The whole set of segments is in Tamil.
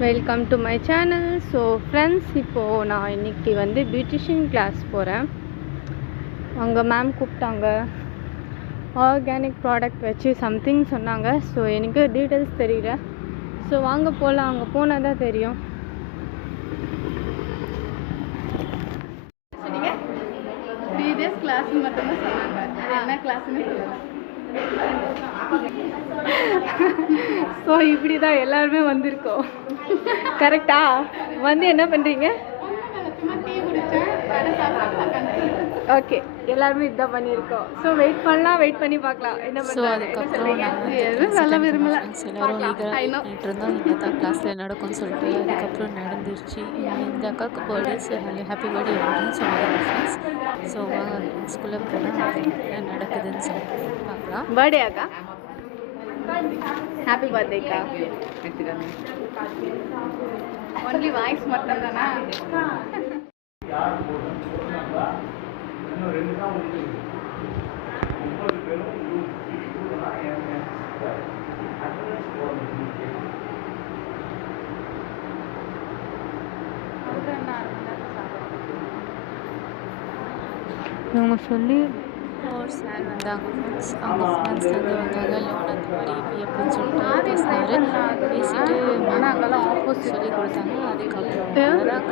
Welcome to my channel. So friends, இப்போது நான் இன்றைக்கி பியூட்டிஷியன் கிளாஸ் போகிறேன். அங்கே மேம் கூப்பிட்டாங்க. ஆர்கானிக் ப்ராடக்ட் வச்சு சம்திங் சொன்னாங்க. ஸோ எனக்கு டீட்டெயில்ஸ் தெரியல. ஸோ வாங்க போகலாம், அங்கே போனால் தான் தெரியும். கிளாஸ் மட்டும்தான் சொன்னாங்க. என்ன கிளாஸ்ன்னு சொல்லுங்கள். ஸோ இப்படி தான் எல்லாருமே வந்திருக்கோம். கரெக்டா? என்ன பண்ணுறீங்க? ஓகே, எல்லாருமே இதுதான் பண்ணியிருக்கோம். ஸோ வெயிட் பண்ணி பார்க்கலாம் என்ன பண்ணுறாங்க. நல்ல விரும்பல இருந்தோம் கிளாஸில் நடக்கும்னு சொல்லிட்டு அதுக்கப்புறம் நடந்துருச்சு. இந்த அக்காவுக்கு பர்த்டே, ஸோ ஹாப்பி பர்த்டே அப்படின்னு சொன்னாங்க ஃப்ரெண்ட்ஸ். ஸோ ஸ்கூலில் போனால் என்ன நடக்குதுன்னு சொல்லிட்டு பார்க்கலாம். பர்த்டே அக்கா, ஹாப்பி பர்த்டேக்கா. ஒன்லி வாய்ஸ் மட்டும் தானா? இவங்க சொல்லி ஒரு சார் வந்தாங்க ஃப்ரெண்ட்ஸ். அவங்க ஃப்ரெண்ட்ஸ் வந்தாங்க. லோன் அந்த மாதிரி இப்போ எப்படின்னு சொல்லிட்டு பேசினார். பேசிட்டு அங்கெல்லாம் ஆப்போசிட் சொல்லி கொடுத்தாங்க. அதுக்கப்புறம்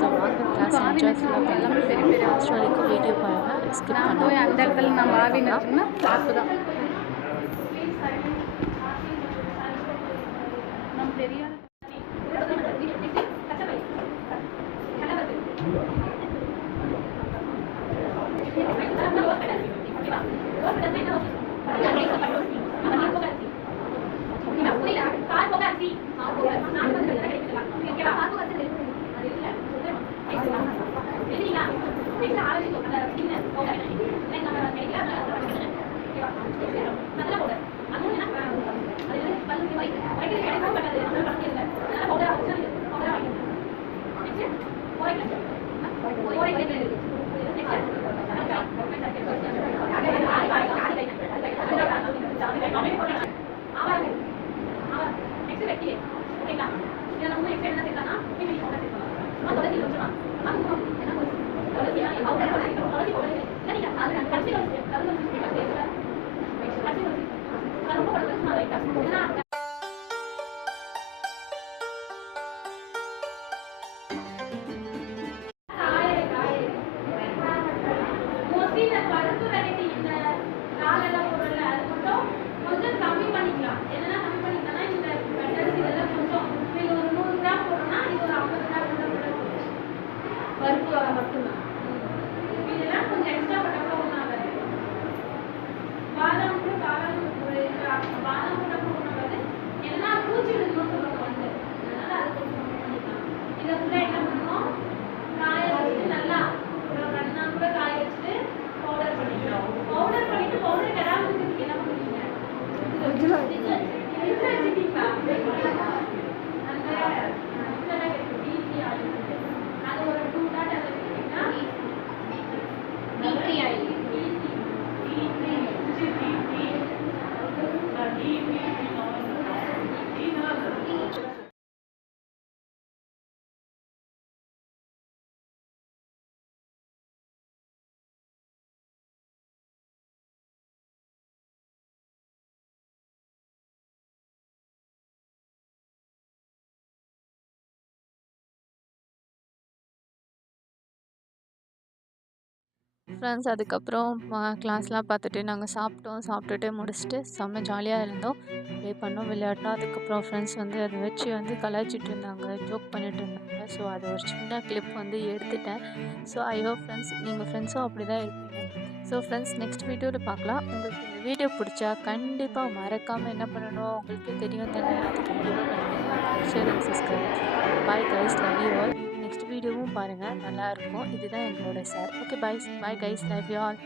ஸோ வாங்க கிளாஸ் என்ஜாய் பண்ணலாம். லாஸ்ட் வரைக்கும் வீடியோ பாருங்கள், ஸ்கிப் பண்ணுவோம். அந்த இடத்துல நம்ம ஆவினோம்னா தப்பு தான். நம்ம தெரியாது. ஃப்ரெண்ட்ஸ் அதுக்கப்புறம் கிளாஸ்லாம் பார்த்துட்டு நாங்கள் சாப்பிட்டுட்டு முடிச்சுட்டு செம்ம ஜாலியாக இருந்தோம். ப்ளே பண்ணோம், விளையாடினோம். அதுக்கப்புறம் ஃப்ரெண்ட்ஸ் அதை வச்சு கலாய்ச்சிட்டு இருந்தாங்க, ஜோக் பண்ணிட்டு இருந்தாங்க. ஸோ அது ஒரு சின்ன கிளிப் எடுத்துட்டேன். ஸோ ஐ ஹோப் ஃப்ரெண்ட்ஸ் நீங்கள் ஃப்ரெண்ட்ஸும் அப்படி தான் இருப்பீங்க. ஸோ ஃப்ரெண்ட்ஸ் நெக்ஸ்ட் வீடியோவில் பார்க்கலாம். உங்களுக்கு இந்த வீடியோ பிடிச்சா கண்டிப்பாக மறக்காமல் என்ன பண்ணணும், உங்களுக்கு தெரியும் தானே, அது கண்டிப்பாக பண்ணுங்கள். Share and subscribe. Bye guys, love you all. Next வீடியோவும் பாருங்கள், நல்லாயிருக்கும். இதுதான் எங்களோட sir. Okay, bye guys, love you all.